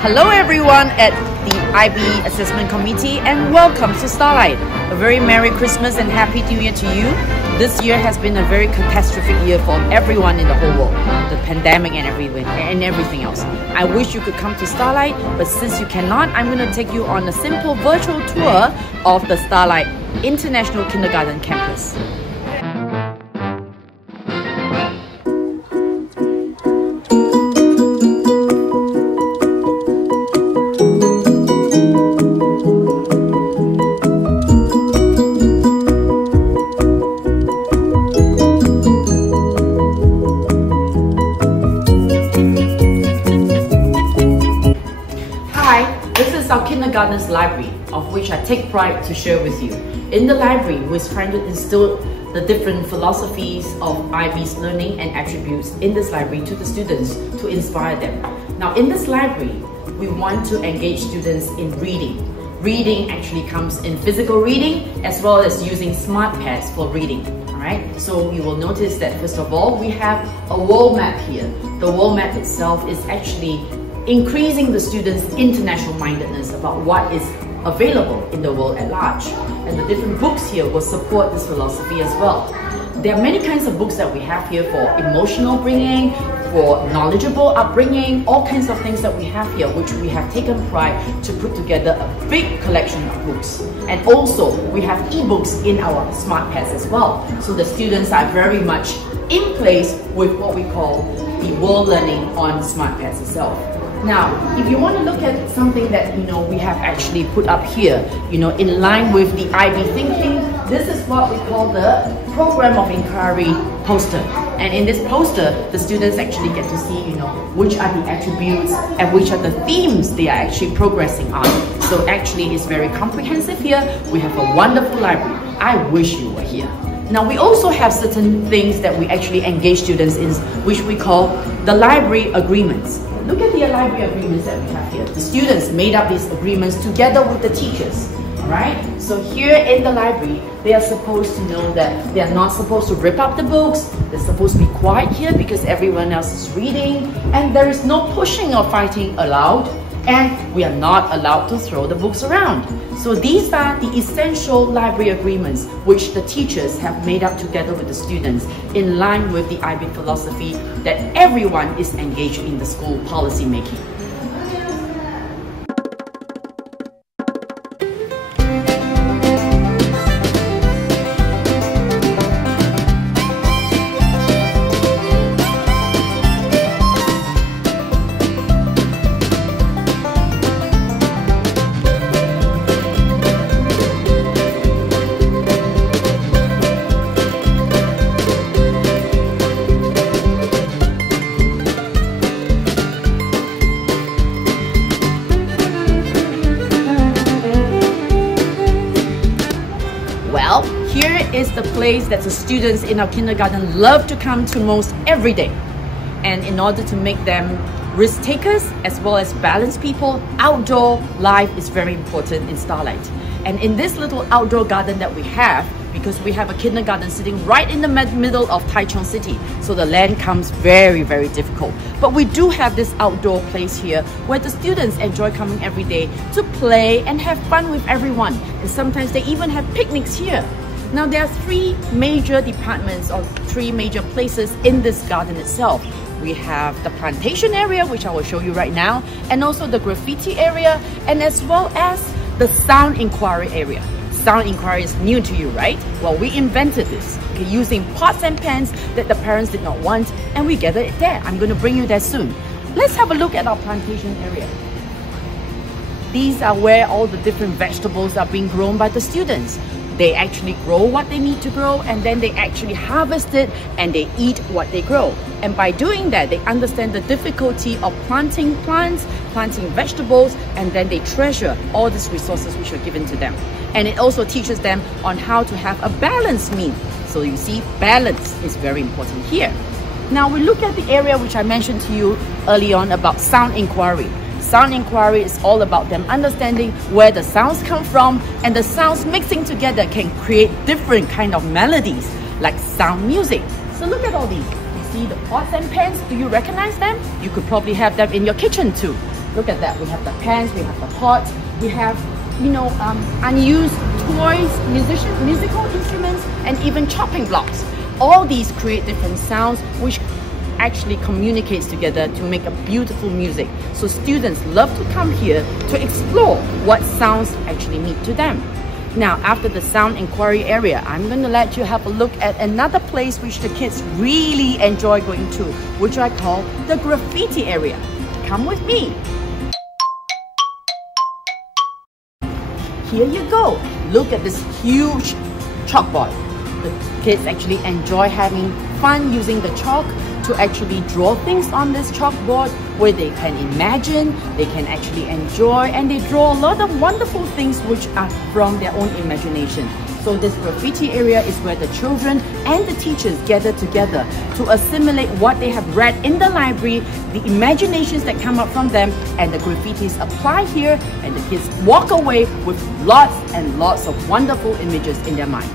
Hello everyone at the IB Assessment Committee and welcome to Starlight. A very Merry Christmas and Happy New Year to you. This year has been a very catastrophic year for everyone in the whole world. The pandemic and everything else. I wish you could come to Starlight, but since you cannot, I'm going to take you on a simple virtual tour of the Starlight International Kindergarten campus. This is our kindergarten's library, of which I take pride to share with you. In the library, we're trying to instill the different philosophies of IB's learning and attributes in this library to the students to inspire them. Now, in this library, we want to engage students in reading. Reading actually comes in physical reading as well as using smart pads for reading. Alright, so you will notice that first of all, we have a world map here. The world map itself is actually increasing the students' international mindedness about what is available in the world at large. And the different books here will support this philosophy as well. There are many kinds of books that we have here for emotional bringing, for knowledgeable upbringing, all kinds of things that we have here, which we have taken pride to put together a big collection of books. And also, we have ebooks in our smart pads as well. So the students are very much in place with what we call the world learning on smart pads itself. Now, if you want to look at something that we have actually put up here, in line with the IB thinking, this is what we call the Program of Inquiry poster. And in this poster, the students actually get to see, which are the attributes and which are the themes they are actually progressing on. So actually, it's very comprehensive here. We have a wonderful library. I wish you were here. Now, we also have certain things that we actually engage students in, which we call the library agreements. Look at the library agreements that we have here. The students made up these agreements together with the teachers. Alright? So here in the library, they are supposed to know that they are not supposed to rip up the books. They're supposed to be quiet here because everyone else is reading. And there is no pushing or fighting allowed. And we are not allowed to throw the books around. So these are the essential library agreements which the teachers have made up together with the students in line with the IB philosophy that everyone is engaged in the school policy making. Well, here is the place that the students in our kindergarten love to come to most every day. And in order to make them risk takers as well as balanced people, outdoor life is very important in Starlight. And in this little outdoor garden that we have, because we have a kindergarten sitting right in the middle of Taichung City, so the land comes very, very difficult. But we do have this outdoor place here where the students enjoy coming every day to play and have fun with everyone. And sometimes they even have picnics here. Now there are three major departments or three major places in this garden itself. We have the plantation area, which I will show you right now, and also the graffiti area, and as well as the sound inquiry area. Sound inquiry is new to you, right? Well, we invented this, using pots and pans that the parents did not want, and we gathered it there. I'm going to bring you there soon. Let's have a look at our plantation area. These are where all the different vegetables are being grown by the students. They actually grow what they need to grow, and then they actually harvest it and they eat what they grow. And by doing that, they understand the difficulty of planting plants, planting vegetables, and then they treasure all these resources which are given to them. And it also teaches them on how to have a balanced meal. So you see, balance is very important here. Now we look at the area which I mentioned to you early on about sound inquiry. Sound inquiry is all about them understanding where the sounds come from, and the sounds mixing together can create different kind of melodies like sound music. So look at all these. You see the pots and pans, do you recognize them? You could probably have them in your kitchen too. Look at that. We have the pans, we have the pots, we have, you know, unused toys, musical instruments, and even chopping blocks. All these create different sounds which actually communicates together to make a beautiful music. So students love to come here to explore what sounds actually mean to them. Now, after the sound inquiry area, I'm going to let you have a look at another place which the kids really enjoy going to, which I call the graffiti area. Come with me. Here you go. Look at this huge chalkboard. The kids actually enjoy having fun using the chalk to actually draw things on this chalkboard where they can imagine, they can actually enjoy, and they draw a lot of wonderful things which are from their own imagination. So this graffiti area is where the children and the teachers gather together to assimilate what they have read in the library, the imaginations that come up from them, and the graffitis apply here, and the kids walk away with lots and lots of wonderful images in their minds.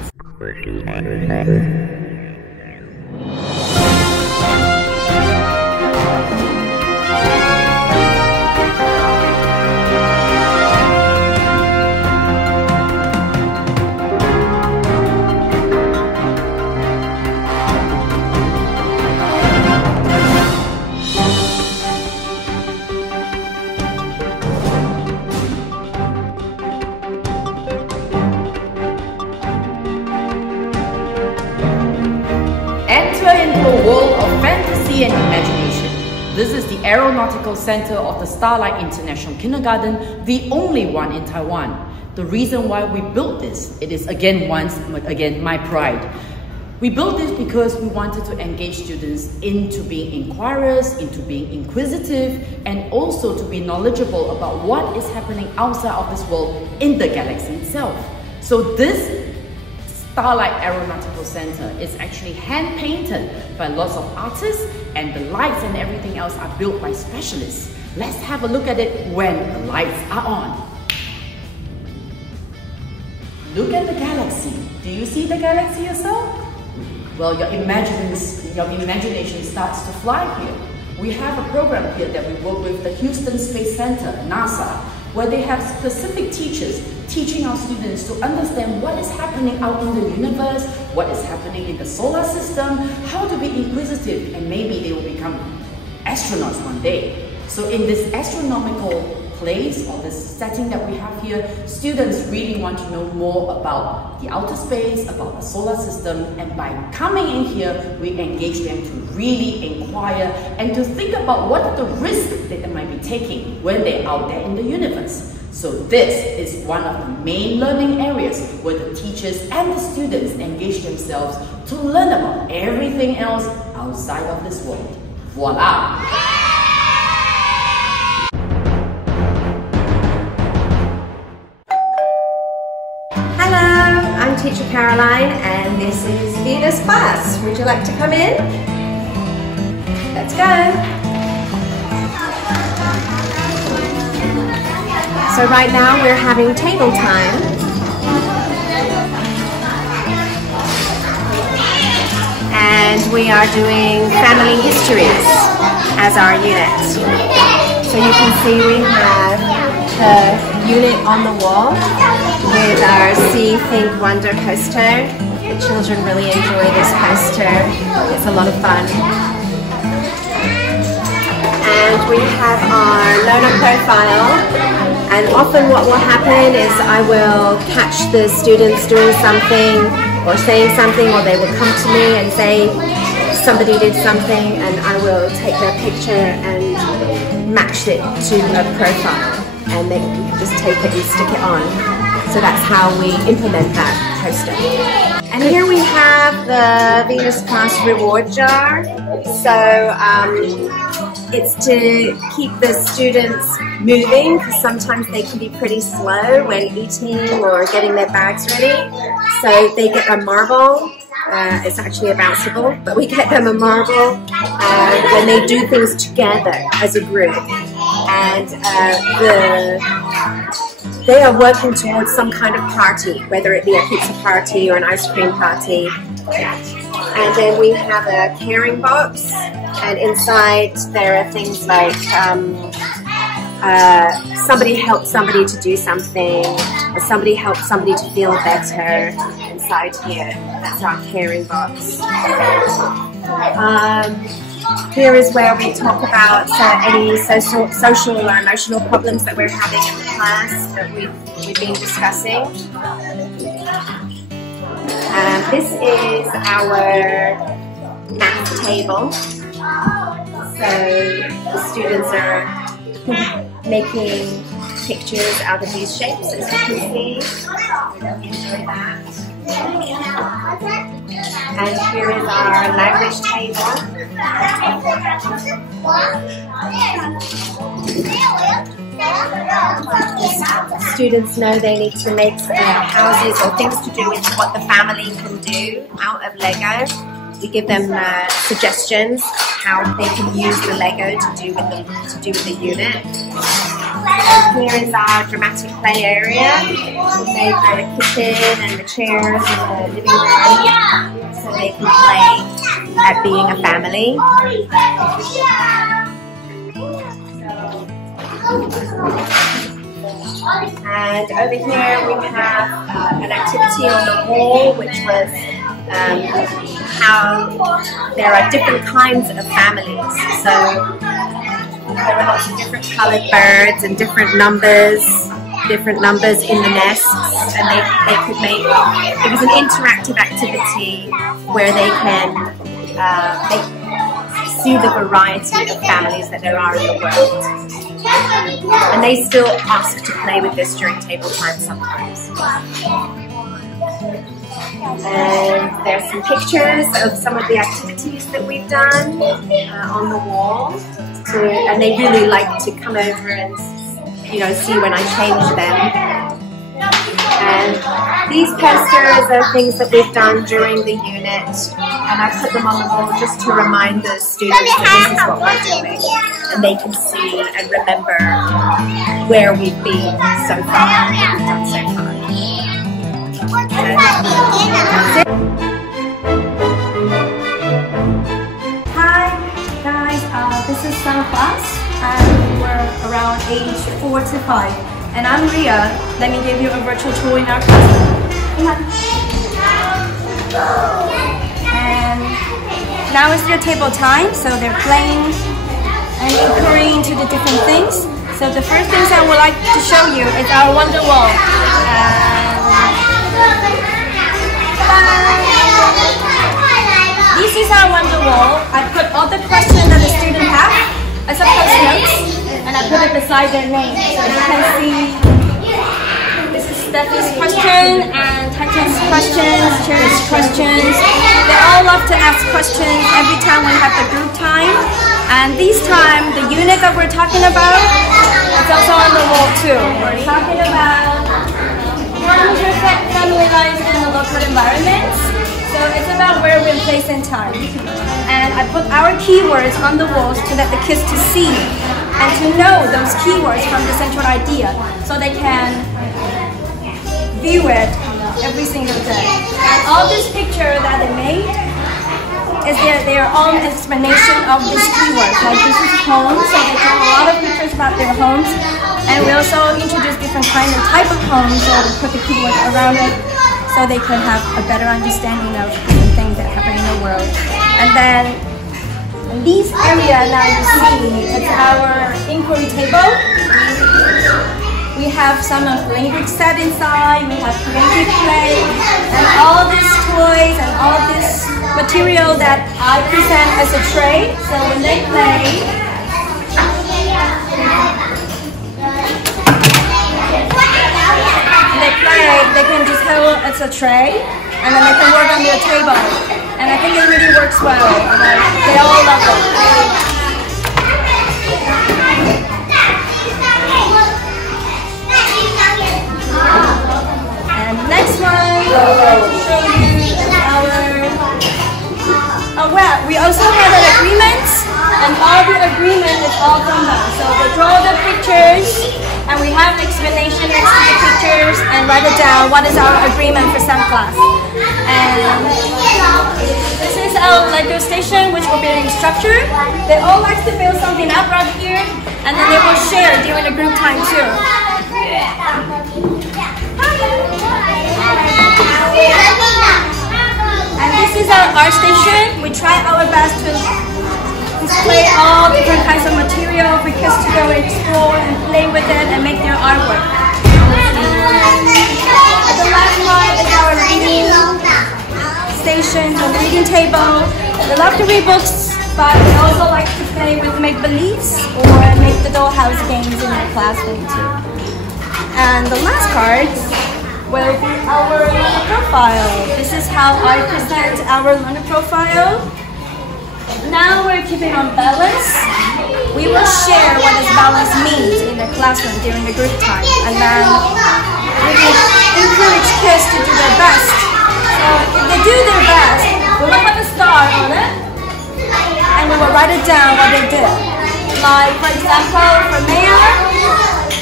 Into a world of fantasy and imagination. This is the Aeronautical Center of the Starlight International Kindergarten, the only one in Taiwan. The reason why we built this, it is again my pride. We built this because we wanted to engage students into being inquirers, into being inquisitive, and also to be knowledgeable about what is happening outside of this world in the galaxy itself. So this Starlight Aeronautical Center is actually hand-painted by lots of artists, and the lights and everything else are built by specialists. Let's have a look at it when the lights are on. Look at the galaxy. Do you see the galaxy yourself? Well, your imagination starts to fly here. We have a program here that we work with the Houston Space Center, NASA, where they have specific teachers teaching our students to understand what is happening out in the universe, what is happening in the solar system, how to be inquisitive, and maybe they will become astronauts one day. So in this astronomical place or this setting that we have here, students really want to know more about the outer space, about the solar system, and by coming in here, we engage them to really inquire and to think about what are the risks that they might be taking when they're out there in the universe. So this is one of the main learning areas where the teachers and the students engage themselves to learn about everything else outside of this world. Voila! Hello, I'm Teacher Caroline and this is Venus class. Would you like to come in? Let's go! So right now we're having table time. And we are doing family histories as our unit. So you can see we have the unit on the wall with our See, Think, Wonder coaster. The children really enjoy this coaster. It's a lot of fun. And we have our learner profile. And often what will happen is I will catch the students doing something or saying something, or they will come to me and say somebody did something, and I will take their picture and match it to a profile, and then you can just take it and stick it on. So that's how we implement that poster. And here we have the Venus class reward jar. So it's to keep the students moving, because sometimes they can be pretty slow when eating or getting their bags ready. So they get a marble. It's actually a bouncy ball, but we get them a marble when they do things together as a group. And they are working towards some kind of party, whether it be a pizza party or an ice cream party. And then we have a caring box, and inside there are things like somebody helped somebody to do something, or somebody helped somebody to feel better inside here. That's our caring box. Here is where we talk about any social or emotional problems that we're having in the class that we've been discussing. This is our math table. So the students are making pictures out of these shapes, as you can see. Enjoy that. And here is our language table. Students know they need to make houses or things to do with what the family can do out of Lego. We give them suggestions how they can use the Lego to do with the unit. And here is our dramatic play area. We made the kitchen and the chairs and the living room so they can play at being a family. And over here we have an activity on the wall, which was how there are different kinds of families. So there were lots of different coloured birds and different numbers in the nests, and they could make, it was an interactive activity where they can see the variety of families that there are in the world. And they still ask to play with this during table time sometimes. And there's some pictures of some of the activities that we've done on the wall, and they really like to come over and see when I change them. And these posters are things that we've done during the unit, and I put them on the wall just to remind the students that this is what we're doing, and they can see and remember where we've been so far, what we've done so far. Hi guys, this is some class, and we're around age 4 to 5. And I'm Ria. Let me give you a virtual tour in our class. Come on. And now is their table time, so they're playing and inquiring into the different things. So the first things I would like to show you is our wonder wall. This is our wonder wall. I put all the questions that the students have as a post-notes, and I put it beside their name. So you can see this is Stephanie's question and Titan's questions, Cherry's questions. They all love to ask questions every time we have the group time. And this time, the unit that we're talking about, it's also on the wall too. We're talking about 100% family lives in the local environments. So it's about where we're placed in time. And I put our keywords on the walls to let the kids to see and to know those keywords from the central idea, so they can view it every single day. And all this picture that they made is their own explanation of this keyword. Like this is home, so they have a lot of pictures about their homes. And we also introduce different kind and type of homes, so we put the keywords around it so they can have a better understanding of different things that happen in the world. And then in this area now you see, it's our inquiry table. We have some of language set inside, we have creative play, and all these toys and all this material that I present as a tray. So when they play, they can just hold it's a tray, and then they can work on their table. And I think it really works well. They all love it. And next one, I'll show you our. Oh well, we also have an agreement, and all the agreement is it's all done. So they draw the pictures, and we have an explanation next to the pictures, and write it down. What is our agreement for STEM class? And this is our Lego station, which will be in structure. They all like to build something up right here, and then they will share during the group time too. And this is our art station. We try our best to display all different kinds of material for kids to go explore and play with it and make their artwork. And the last part is our reading station, the reading table. They love to read books, but they also like to play with make-believes or make the dollhouse games in their classroom too. And the last part will be our learner profile. This is how I present our learner profile. Now we're keeping on balance. We will share what this balance means in the classroom during the group time, and then we will encourage kids to do their best. So if they do their best, we will have a star on it, and we will write it down what they did. Like for example, for Maya,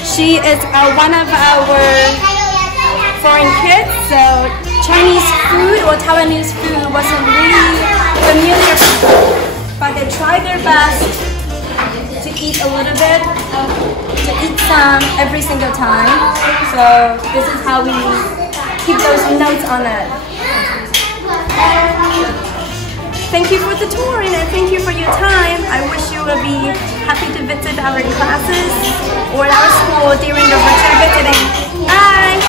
she is one of our foreign kids, so Chinese food or Taiwanese food wasn't really familiar to them, but they tried their best to eat a little bit, to eat some every single time. So this is how we keep those notes on it. Thank you for the tour and thank you for your time. I wish you will be happy to visit our classes or our school during the virtual visiting. Bye!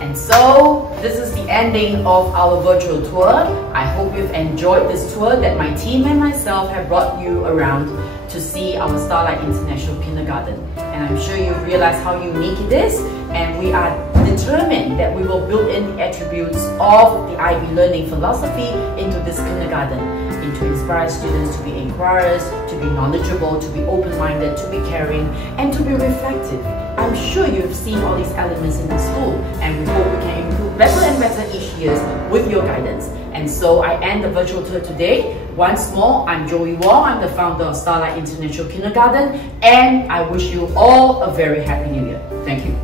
And so, this is the ending of our virtual tour. I hope you've enjoyed this tour that my team and myself have brought you around to see our Starlight International Kindergarten. And I'm sure you've realized how unique it is, and we are determined that we will build in the attributes of the IB learning philosophy into this kindergarten, and to inspire students to be inquirers, to be knowledgeable, to be open-minded, to be caring, and to be reflective. I'm sure you've seen all these elements in the school, and we hope we can improve better and better each year with your guidance. And so I end the virtual tour today. Once more, I'm Joey Wong. I'm the founder of Starlight International Kindergarten, and I wish you all a very happy New Year. Thank you.